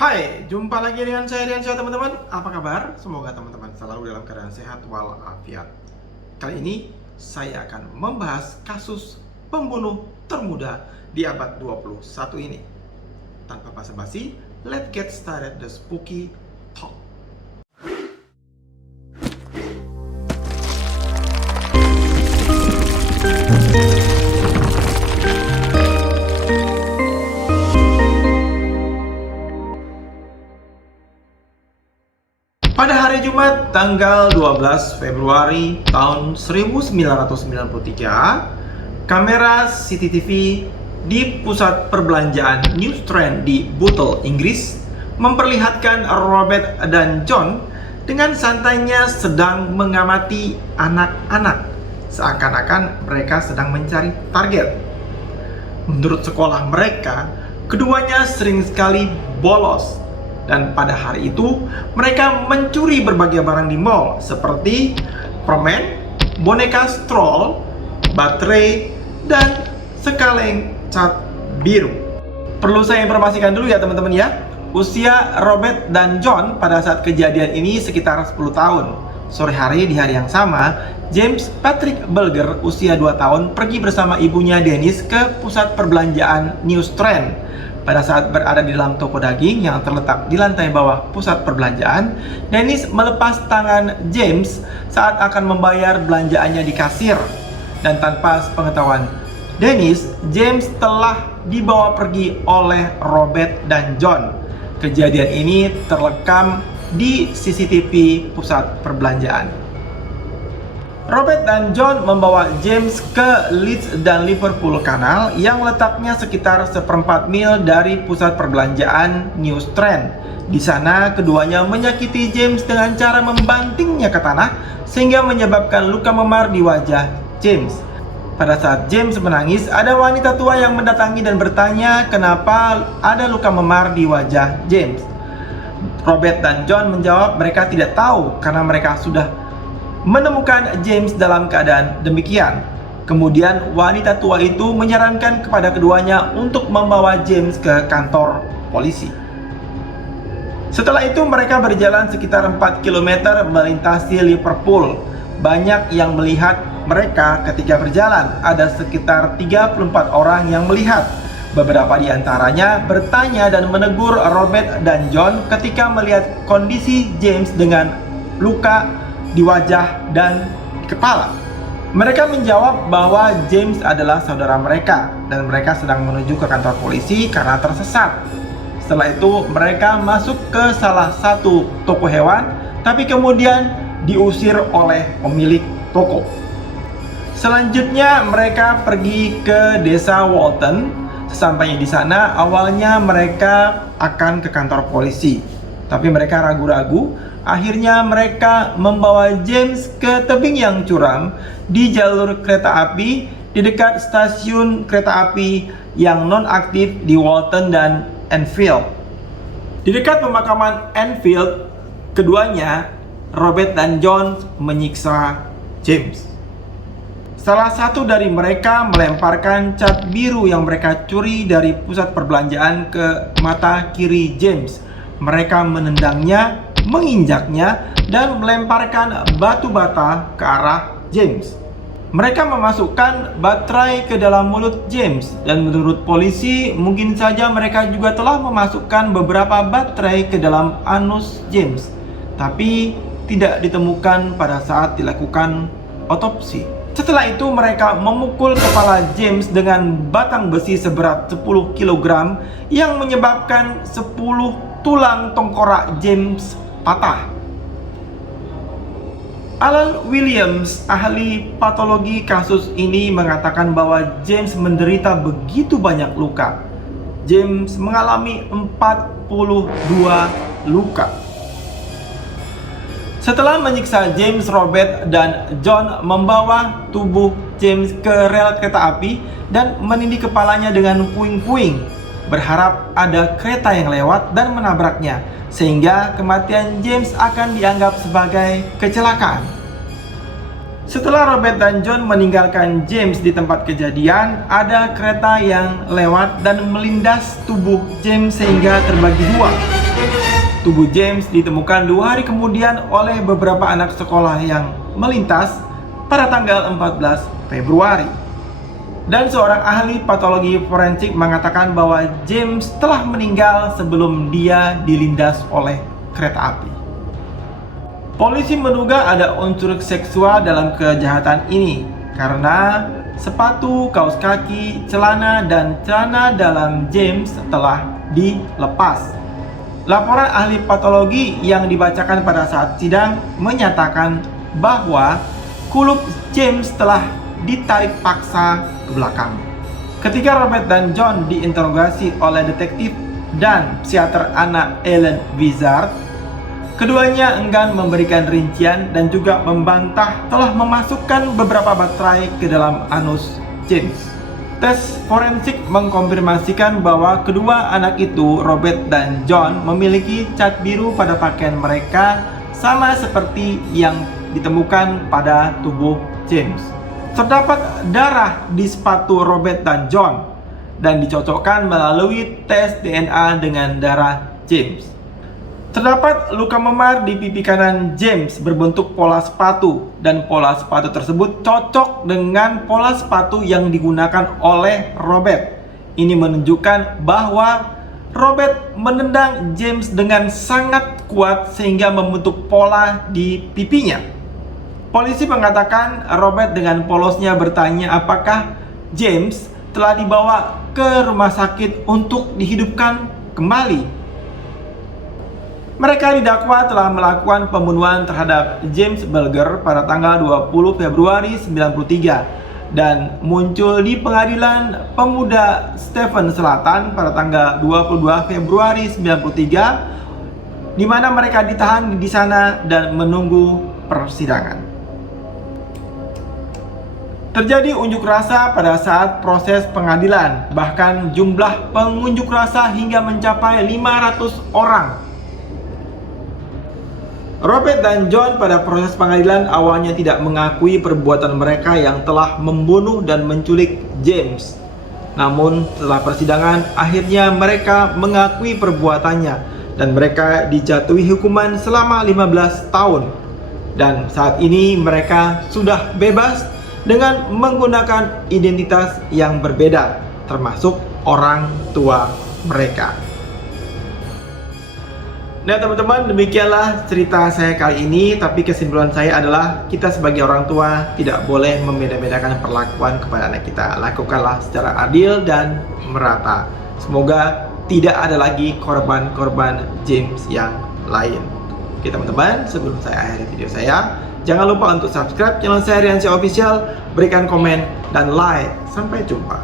Hai, jumpa lagi dengan saya Rian Syah teman-teman. Apa kabar? Semoga teman-teman selalu dalam keadaan sehat walafiat. Kali ini saya akan membahas kasus pembunuh termuda di abad 21 ini. Tanpa basa-basi, let's get started the spooky talk. Pada hari Jumat tanggal 12 Februari tahun 1993, kamera CCTV di pusat perbelanjaan New Strand di Bootle, Inggris memperlihatkan Robert dan John dengan santainya sedang mengamati anak-anak, seakan-akan mereka sedang mencari target. Menurut sekolah mereka, keduanya sering sekali bolos. Dan pada hari itu, mereka mencuri berbagai barang di mall seperti permen, boneka stroll, baterai, dan sekaleng cat biru. Perlu saya informasikan dulu ya teman-teman ya, usia Robert dan John pada saat kejadian ini sekitar 10 tahun. Sore hari di hari yang sama, James Patrick Bulger usia 2 tahun pergi bersama ibunya Dennis ke pusat perbelanjaan New Strand. Pada saat berada di dalam toko daging yang terletak di lantai bawah pusat perbelanjaan, Dennis melepas tangan James saat akan membayar belanjaannya di kasir. Dan tanpa sepengetahuan Dennis, James telah dibawa pergi oleh Robert dan John. Kejadian ini terekam di CCTV pusat perbelanjaan. Robert dan John membawa James ke Leeds dan Liverpool Canal yang letaknya sekitar 1/4 mil dari pusat perbelanjaan New Strand. Di sana keduanya menyakiti James dengan cara membantingnya ke tanah sehingga menyebabkan luka memar di wajah James. Pada saat James menangis, ada wanita tua yang mendatangi dan bertanya kenapa ada luka memar di wajah James. Robert dan John menjawab mereka tidak tahu karena mereka sudah menemukan James dalam keadaan demikian. Kemudian wanita tua itu menyarankan kepada keduanya untuk membawa James ke kantor polisi. Setelah itu mereka berjalan sekitar 4 km melintasi Liverpool. Banyak yang melihat mereka ketika berjalan. Ada sekitar 34 orang yang melihat. Beberapa di antaranya bertanya dan menegur Robert dan John ketika melihat kondisi James dengan luka di wajah dan kepala. Mereka menjawab bahwa James adalah saudara mereka dan mereka sedang menuju ke kantor polisi karena tersesat. Setelah itu mereka masuk ke salah satu toko hewan, tapi kemudian diusir oleh pemilik toko. Selanjutnya mereka pergi ke desa Walton. Sesampainya di sana, awalnya mereka akan ke kantor polisi, tapi mereka ragu-ragu. Akhirnya mereka membawa James ke tebing yang curam di jalur kereta api di dekat stasiun kereta api yang non-aktif di Walton dan Enfield. Di dekat pemakaman Enfield, keduanya, Robert dan John, menyiksa James. Salah satu dari mereka melemparkan cat biru yang mereka curi dari pusat perbelanjaan ke mata kiri James. Mereka menendangnya, menginjaknya, dan melemparkan batu bata ke arah James. Mereka memasukkan baterai ke dalam mulut James, dan menurut polisi mungkin saja mereka juga telah memasukkan beberapa baterai ke dalam anus James, tapi tidak ditemukan pada saat dilakukan otopsi. Setelah itu mereka memukul kepala James dengan batang besi seberat 10 kg yang menyebabkan 10 tulang tengkorak James patah. Alan Williams, ahli patologi kasus ini, mengatakan bahwa James menderita begitu banyak luka. James mengalami 42 luka. Setelah menyiksa James, Robert dan John membawa tubuh James ke rel kereta api dan menindih kepalanya dengan puing-puing, berharap ada kereta yang lewat dan menabraknya, sehingga kematian James akan dianggap sebagai kecelakaan. Setelah Robert dan John meninggalkan James di tempat kejadian, ada kereta yang lewat dan melindas tubuh James sehingga terbagi dua. Tubuh James ditemukan 2 hari kemudian oleh beberapa anak sekolah yang melintas pada tanggal 14 Februari. Dan seorang ahli patologi forensik mengatakan bahwa James telah meninggal sebelum dia dilindas oleh kereta api. Polisi menduga ada unsur seksual dalam kejahatan ini karena sepatu, kaos kaki, celana, dan celana dalam James telah dilepas. Laporan ahli patologi yang dibacakan pada saat sidang menyatakan bahwa kulup James telah ditarik paksa ke belakang. Ketika Robert dan John diinterogasi oleh detektif dan psikiater anak Ellen Wizard, keduanya enggan memberikan rincian dan juga membantah telah memasukkan beberapa baterai ke dalam anus James. Tes forensik mengkonfirmasikan bahwa kedua anak itu, Robert dan John, memiliki cat biru pada pakaian mereka sama seperti yang ditemukan pada tubuh James. Terdapat darah di sepatu Robert dan John dan dicocokkan melalui tes DNA dengan darah James. Terdapat luka memar di pipi kanan James berbentuk pola sepatu, dan pola sepatu tersebut cocok dengan pola sepatu yang digunakan oleh Robert. Ini menunjukkan bahwa Robert menendang James dengan sangat kuat sehingga membentuk pola di pipinya. Polisi mengatakan Robert dengan polosnya bertanya apakah James telah dibawa ke rumah sakit untuk dihidupkan kembali. Mereka didakwa telah melakukan pembunuhan terhadap James Bulger pada tanggal 20 Februari 1993 dan muncul di Pengadilan Pemuda Stephen Selatan pada tanggal 22 Februari 1993, di mana mereka ditahan di sana dan menunggu persidangan. Terjadi unjuk rasa pada saat proses pengadilan, bahkan jumlah pengunjuk rasa hingga mencapai 500 orang. Robert dan John pada proses pengadilan awalnya tidak mengakui perbuatan mereka yang telah membunuh dan menculik James. Namun setelah persidangan, akhirnya mereka mengakui perbuatannya dan mereka dijatuhi hukuman selama 15 tahun. Dan saat ini mereka sudah bebas dengan menggunakan identitas yang berbeda, termasuk orang tua mereka. Nah teman-teman, demikianlah cerita saya kali ini. Tapi kesimpulan saya adalah kita sebagai orang tua tidak boleh membeda-bedakan perlakuan kepada anak kita. Lakukanlah secara adil dan merata. Semoga tidak ada lagi korban-korban James yang lain. Oke teman-teman, sebelum saya akhiri video saya, jangan lupa untuk subscribe channel saya Riansyah Official, berikan komen dan like. Sampai jumpa.